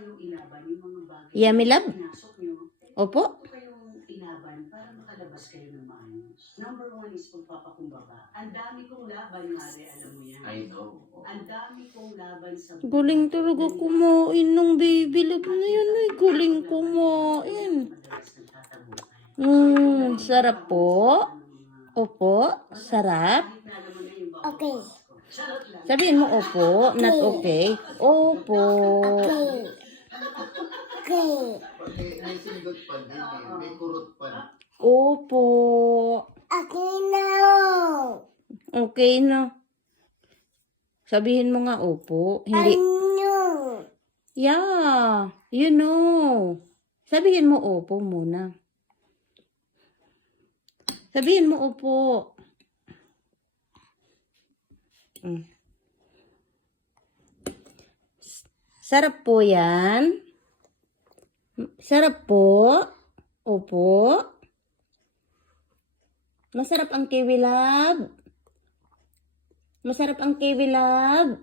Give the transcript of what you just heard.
kayong ilaban yung mga bagay Yummy na love? pinasok nyo. Opo. Huwag kayong ilaban para makalabas kayo ng maayos. Number one is pagpapakumbaba. Ang dami kong laban, Mare, alam mo yan. I know. Ang dami kong laban sa Galing talaga kumain ng baby love na yun. Ay, galing kumain. Sarap po. Opo, sarap. Okay. Sabihin mo opo, not okay. Opo. Okay. May sindot pa din eh. May kurot pa. Opo. Okay na. Okay na. Sabihin mo nga opo. Hindi. Ano? Yeah, you know. Sabihin mo opo muna. Sabihin mo opo. Sarap po yan. Sarap po. Opo. Masarap ang kiwi love. Masarap ang kiwi love.